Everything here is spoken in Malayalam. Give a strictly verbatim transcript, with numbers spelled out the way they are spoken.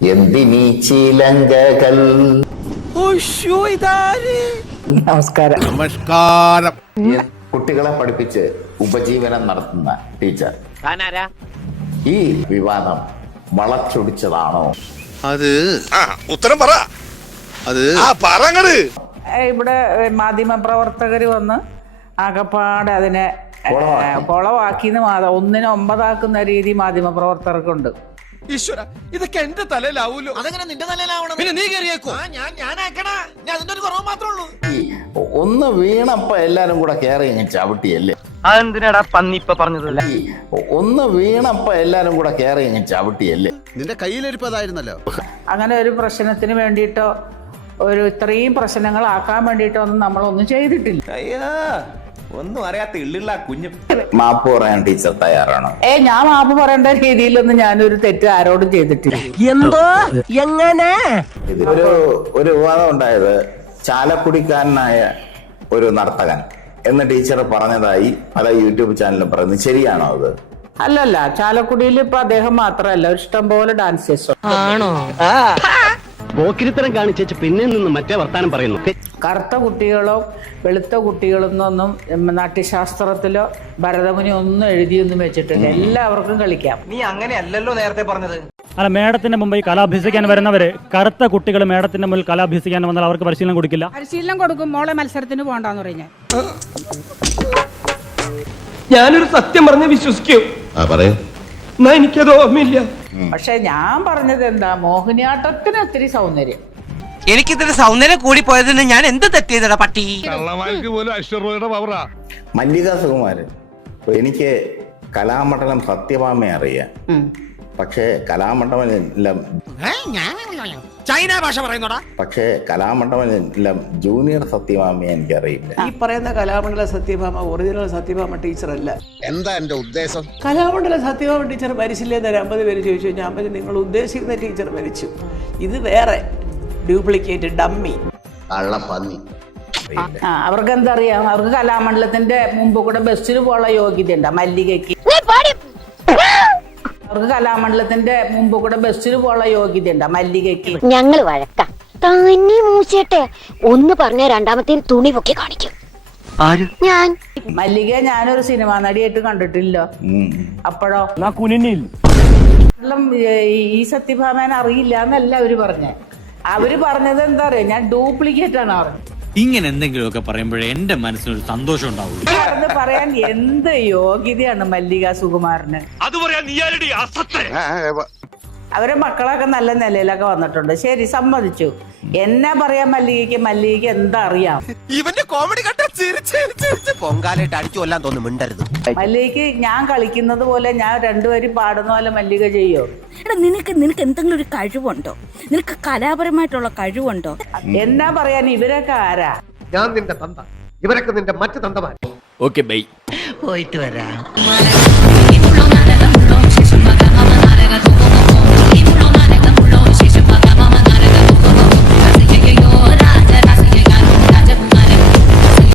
എന്തിനീ ചിലങ്കകൾ. നമസ്കാരം. നമസ്കാരം. കുട്ടികളെ പഠിപ്പിച്ച് ഉപജീവനം നടത്തുന്ന ടീച്ചർ, ഈ വിവാദം വളച്ചൊടിച്ചതാണോ? അത് ഉത്തരം പറ. അത് പറങ്ങട്. ഇവിടെ മാധ്യമ പ്രവർത്തകർ വന്ന് ആകപ്പാടെ അതിനെ കൊളവാക്കിന്ന് മാത്രം ഒന്നിനെ ഒമ്പതാക്കുന്ന രീതി മാധ്യമ പ്രവർത്തകർക്കുണ്ട്. ഈശ്വര, ഇതൊക്കെ എന്റെ തലയിലാവൂലോ. അതെങ്ങനെ നിന്റെ തലയിലാവണം? പിന്നെ നീ കയറിയേക്കോ? ഞാൻ ഞാനാക്കണ ഞാൻ അതിന്റെ ഒരു കുറവ് മാത്രമേ ഉള്ളൂ. ഒന്ന് വീണപ്പോ എല്ലാരും കൂടെ കയറി ചവിട്ടിയല്ലേ? അതെന്തിനാടാ പന്നി ഇപ്പൊ പറഞ്ഞതല്ല. ഒന്ന് വീണപ്പോ എല്ലാരും കൂടെ കയറി ചവിട്ടിയല്ലേ? നിന്റെ കയ്യിലിരിപ്പതായിരുന്നല്ലോ. അങ്ങനെ ഒരു പ്രശ്നത്തിന് വേണ്ടിയിട്ടോ ഒരു ഇത്രയും പ്രശ്നങ്ങളാക്കാൻ വേണ്ടിയിട്ടോ ഒന്നും നമ്മളൊന്നും ചെയ്തിട്ടില്ല. ഒന്നും അറിയാത്ത ഇള്ളിള്ള കുഞ്ഞു. മാപ്പ് പറയാൻ ടീച്ചർ തയ്യാറാണോ? ഏ ഞാൻ മാപ്പ് പറയേണ്ട രീതിയിലൊന്നും ഞാനൊരു തെറ്റ് ആരോടും ചെയ്തിട്ടില്ല. എന്തോ എങ്ങനെ ഒരു ഒരു വിവാദം ഉണ്ടായത് ചാലക്കുടിക്കാരനായ ഒരു നർത്തകൻ എന്ന് ടീച്ചർ പറഞ്ഞതായി പല യൂട്യൂബ് ചാനലും പറയുന്നത് ശരിയാണോ അത്? അല്ലല്ല, ചാലക്കുടിയിൽ ഇപ്പൊ അദ്ദേഹം മാത്രമല്ല, ഇഷ്ടം പോലെ ഡാൻസേഴ്സ് ആണോ? പോക്കിരിത്തരം കാണിച്ചു പിന്നെ നിന്ന് മറ്റേ വർത്താനം പറയുന്നു. കറുത്ത കുട്ടികളോ വെളുത്ത കുട്ടികളൊന്നും നാട്യശാസ്ത്രത്തിലോ ഭരതമുനി ഒന്നും എഴുതിയൊന്നും വെച്ചിട്ടില്ല. എല്ലാവർക്കും കളിക്കാം. നീ അങ്ങനെയല്ലല്ലോ നേരത്തെ പറഞ്ഞത്. അല്ല, മേഡത്തിന്റെ മുമ്പിൽ കലാഭ്യസിക്കാൻ വരുന്നവര് കറുത്ത കുട്ടികൾ മേഡത്തിന്റെ മുമ്പിൽ കലാഭ്യസിക്കാൻ വന്നാൽ അവർക്ക് പരിശീലനം കൊടുക്കില്ല? പരിശീലനം കൊടുക്കും. മോളെ മത്സരത്തിന് പോകണ്ടെന്ന് പറഞ്ഞ ഞാനൊരു സത്യം പറഞ്ഞ് വിശ്വസിക്കൂ. എന്നാ എനിക്കത് ഓർമ്മയില്ല. പക്ഷെ ഞാൻ പറഞ്ഞത് എന്താ, മോഹിനിയാട്ടത്തിന് ഒത്തിരി സൗന്ദര്യം. എനിക്കിതിന്റെ സൗന്ദര്യം കൂടി പോയതിന് ഞാൻ എന്ത് തെറ്റിയതടാ പട്ടി. മല്ലിക സുകുമാരൻ, എനിക്ക് കലാമണ്ഡലം സത്യഭാമയെ അറിയാം. പക്ഷേ കലാമണ്ഡലം ചൈന ഭാഷ പറയുന്നോടാ. പക്ഷേ കലാമണ്ഡലം ജൂനിയർ സത്യഭാമയെ എനിക്കറിയില്ല. ഈ പറയുന്ന കലാമണ്ഡല സത്യഭാമ ഒറിജിനൽ സത്യഭാമ ടീച്ചർ അല്ല. എന്താ എന്റെ ഉദ്ദേശം? കലാമണ്ഡല സത്യഭാമ ടീച്ചർ മരിച്ചില്ലേന്ന് അമ്പത് പേര് ചോദിച്ചു. ഞാൻ പറഞ്ഞു നിങ്ങൾ ഉദ്ദേശിക്കുന്ന ടീച്ചർ മരിച്ചു, ഇത് വേറെ ഡ്യൂപ്ലിക്കേറ്റ് ഡമ്മി കള്ളപ്പന്നി. ആ അവർക്ക് എന്താ അറിയാം? അവർക്ക് കലാമണ്ഡലത്തിന്റെ മുമ്പ് കൂടെ ബസ്സിൽ പോകാനുള്ള യോഗ്യത ഉണ്ടോ മല്ലികയ്ക്ക്? അവർക്ക് കലാമണ്ഡലത്തിന്റെ മുമ്പ് കൂടെ ബസ്സിൽ പോകാനുള്ള യോഗ്യത ഉണ്ടോ മല്ലികയ്ക്ക്? ഞങ്ങൾ വഴക്കാം. തന്നെ മൂച്ചേട്ടെ ഒന്ന് പറഞ്ഞ രണ്ടാമത്തെ തുണി പൊക്കി കാണിക്കും. ഞാൻ മല്ലിക ഞാനൊരു സിനിമാ നടിയായിട്ട് കണ്ടിട്ടില്ല. അപ്പോഴോ ഈ സത്യഭാമൻ അറിയില്ല എന്നല്ല അവര് പറഞ്ഞേ. അവര് പറഞ്ഞത് എന്താ പറയാ, ഞാൻ ഡ്യൂപ്ലിക്കേറ്റ് ആണ് പറഞ്ഞത്. ഇങ്ങനെ എന്തെങ്കിലുമൊക്കെ പറയുമ്പോഴേ എന്റെ മനസ്സിനൊരു സന്തോഷം ഉണ്ടാവുള്ളൂ. എന്ന് പറയാൻ എന്ത് യോഗ്യതയാണ് മല്ലിക സുകുമാരന്? അവരെ മക്കളൊക്കെ നല്ല നിലയിലൊക്കെ വന്നിട്ടുണ്ട്, ശരി, സമ്മതിച്ചു. എന്നാ പറയാ മല്ലികയ്ക്ക്? മല്ലികയ്ക്ക് എന്താ അറിയാം? ഇവന്റെ കോമഡി കണ്ട പൊങ്കാലായിട്ട് അടിച്ചു കൊല്ലാൻ തോന്നുന്നു. മിണ്ടരുത്. മല്ലികയ്ക്ക് ഞാൻ കളിക്കുന്നത് പോലെ ഞാൻ രണ്ടുപേരും പാടുന്ന പോലെ മല്ലിക ചെയ്യോ? എടാ നിനക്ക് നിനക്ക് എന്തെങ്കിലും ഒരു കഴിവുണ്ടോ? നിനക്ക് കലാപരമായിട്ടുള്ള കഴിവുണ്ടോ? എന്നാ പറയാൻ ഇവരൊക്കെ ആരാ? ഞാൻ നിന്റെ തന്ത, ഇവരൊക്കെ നിന്റെ മറ്റു തന്തമാർ. Okay bye. പോയിട്ട് വരാം.